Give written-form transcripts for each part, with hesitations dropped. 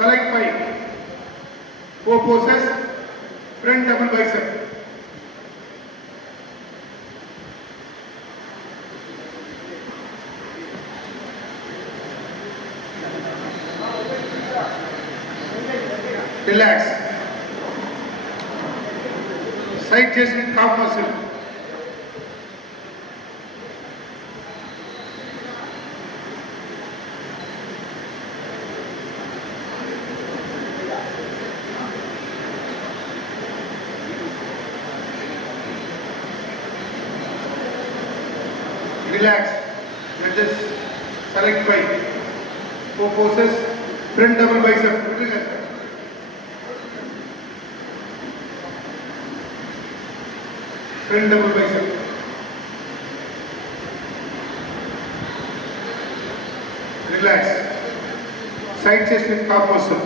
Select 5. 4 poses. Front double bicep. Relax. Side chest with calf muscle. Relax. Let us select 5. 4 poses. Front double bicep. Relax. Front double bicep. Relax. Side chest with calf muscle.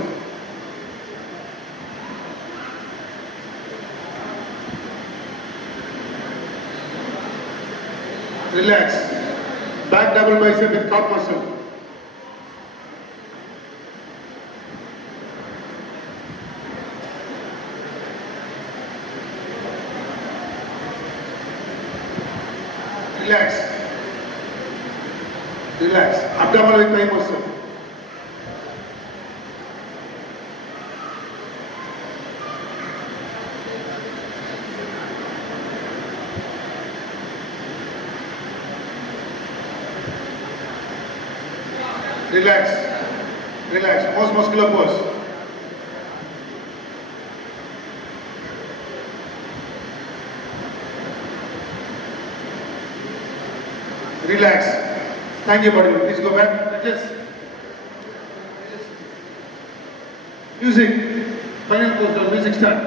Relax. Back double bicep with calf muscle. Relax. Relax. Abdominal with thigh muscle. Relax. Relax. Most muscular pose. Relax. Thank you, buddy. Please go back. Just music. Final pose. The music start.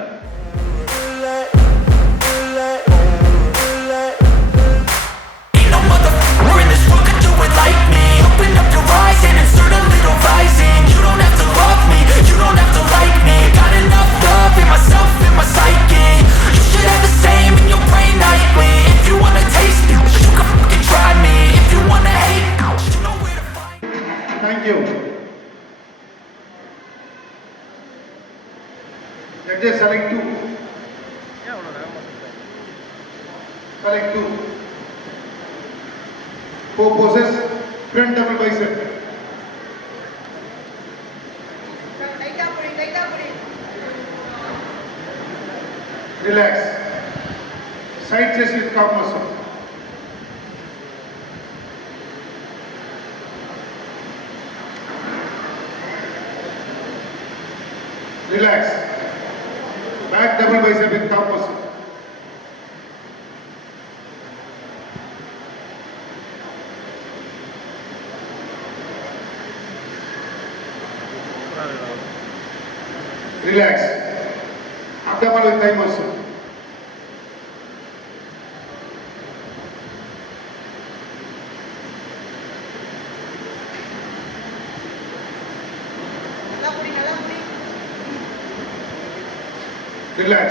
Thank you. Let's just select 2. Select 2. 4 poses. Front double bicep. Relax. Side chest with calf muscle. Relax. Back double bicep with calf muscle. Relax. Abdominal with thigh muscle. Relax.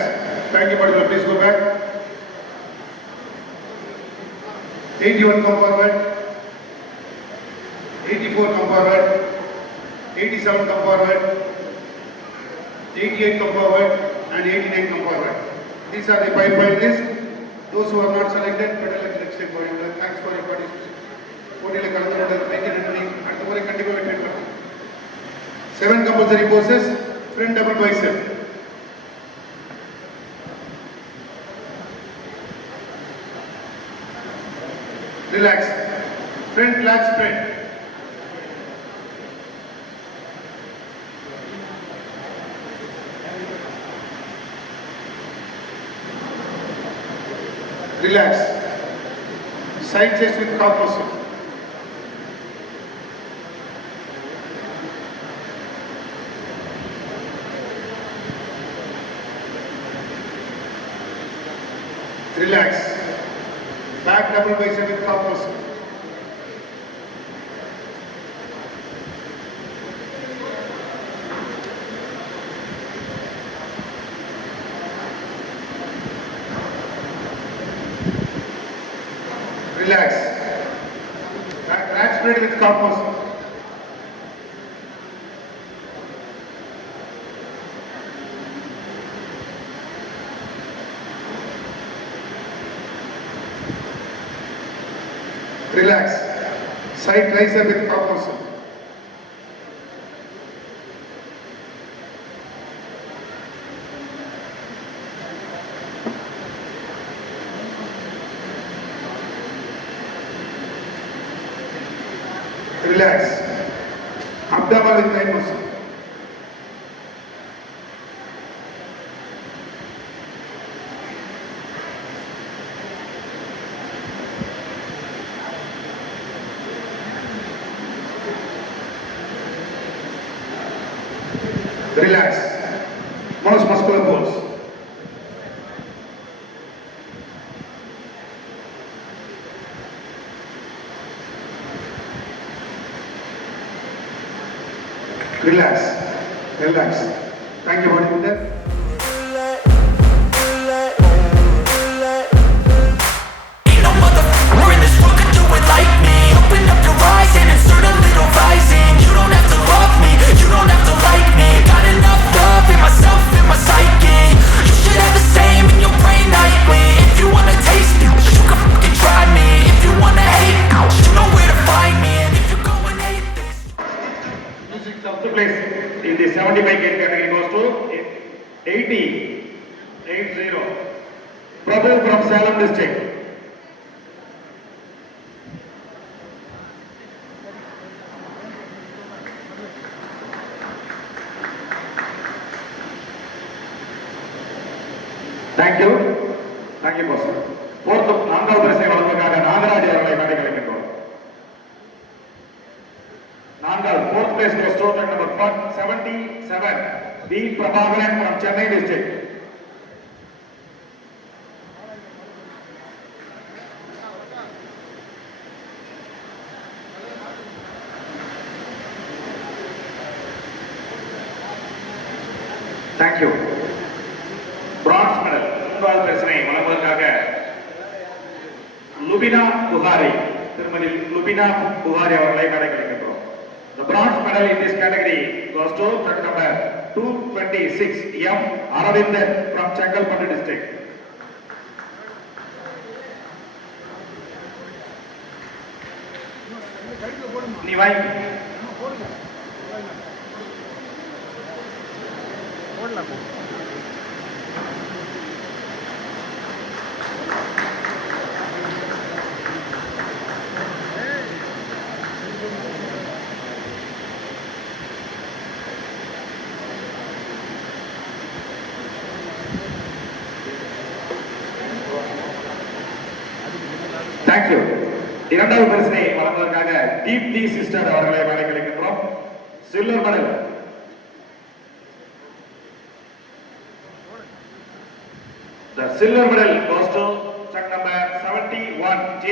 Thank you, buddy. Please go back. 81 come forward. 84 come forward. 87 come forward. 88 come forward. And 89 come forward. These are the 5 finalists. Those who are not selected, better luck next time. Thanks for your participation. போட்டியில் கலந்து கொண்டதற்கு நன்றி. அடுத்த முறை கண்டிப்பாக வெற்றி பெறலாம். 7 compulsory poses. Front double bicep. Relax. Front lat spread. Relax. Side chest with calf muscle. Relax. Back double bicep with calf muscle. Relax. Back spread with calf muscle. Relax. Side tricep with top muscle. Relax. Abdomen with thigh muscle. Relax. Most muscular pose. Relax. Relax. Thank you for doing that. Place in the 75 kg category goes to 80. Prabhu from Salem district. Thank you. Thank you, boss. Fourth, நான்காவது பரிசை வழங்குவதற்காக நாகராஜ் அவர்களை மேடைக்கு அழைக்கின்றோம். நான்காவது fourth place goes to number 77, B. Prabhakaran from Chennai district. Thank you. Bronze medal மூன்றாவது பரிசினை வழங்குவதற்காக லுபினா புகாரி, திருமதி லுபினா புகாரி அவர்களை மேடைக்கு அழைக்கின்றோம். The bronze medal in this category goes to number 226, M. Aravindan from Chengalpattu district. நீ வாங்கி Thank you. இரண்டாவது பரிசினை வழங்குவதற்காக தீப்தி சிஸ்டர் அவர்களை மேடைக்கு அழைக்கின்றோம். Silver medal. The silver medal goes to check number 71, J.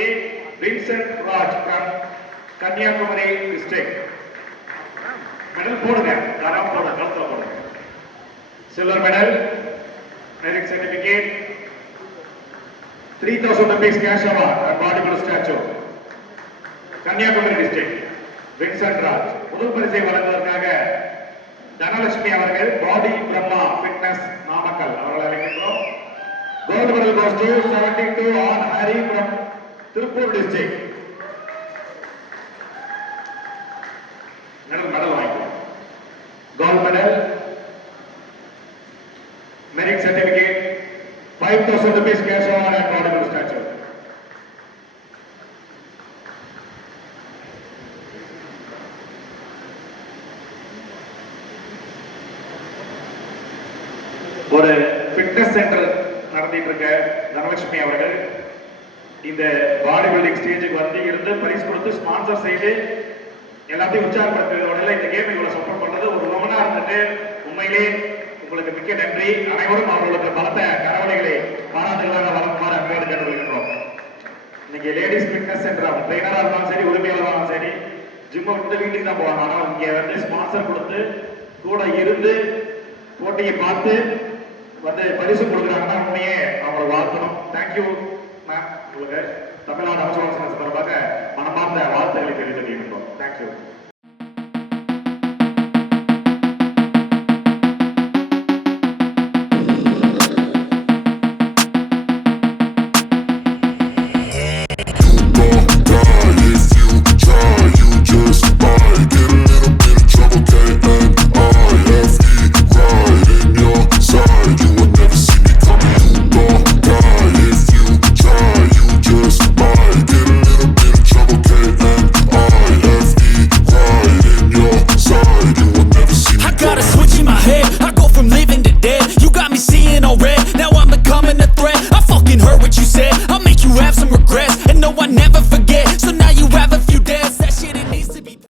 Vincent Raj from Kanyakumari district. Medal போடுங்க, தாராளமா போடுங்க, கழுத்துல போடுங்க. Silver medal, merit certificate, 3,000 rupees cash award and bodybuilder statue. Kanyakumari district, Vincent Raj. முதல் பரிசை வழங்குவதற்காக தனலட்சுமி அவர்கள் பாடி பிரம்மா ஃபிட்னஸ் நாமக்கல் அவர்களை அழைக்கின்றோம். Gold medal goes to 72 on Hari from Tirupur district. medal வாங்கிக்கலாம். Gold medal, merit certificate, 5,000 rupees cash award and bodybuilder statue. ஒரு fitness centre நடத்திட்டு இருக்க தனலட்சுமி அவர்கள் இந்த பாடி பில்டிங் ஸ்டேஜுக்கு வந்து இருந்து பரிசு கொடுத்து ஸ்பான்சர் செய்து எல்லாத்தையும் உற்சாகப்படுத்துவதோட இந்த கேம் இவ்வளவு சப்போர்ட் பண்றது ஒரு உமனா இருந்துட்டு உண்மையிலே உங்களுக்கு மிக்க நன்றி. அனைவரும் அவர்களுக்கு பலத்த கரவணைகளை பாராட்டுகளாக வழங்குமாறு அன்போடு கேட்டுக்கொள்கின்றோம். இன்னைக்கு லேடிஸ் ஃபிட்னஸ் சென்டர் அவங்க ட்ரெயினரா இருந்தாலும் சரி, உரிமையாளராக இருந்தாலும் சரி, ஜிம்மை விட்டு வீட்டுக்கு தான் போவாங்க. ஆனால் இங்க வந்து ஸ்பான்சர் கொடுத்து கூட இருந்து போட்டியை பார்த்து வந்து பரிசு கொடுக்குறாங்கன்னா உண்மையே அவங்களை வாழ்த்தணும். Thank you ma'am. உங்களுக்கு தமிழ்நாடு அமைச்சர் சார்பாக மனமார்ந்த வாழ்த்துக்களை தெரிவித்துக் கொள்கின்றோம். தேங்க்யூ.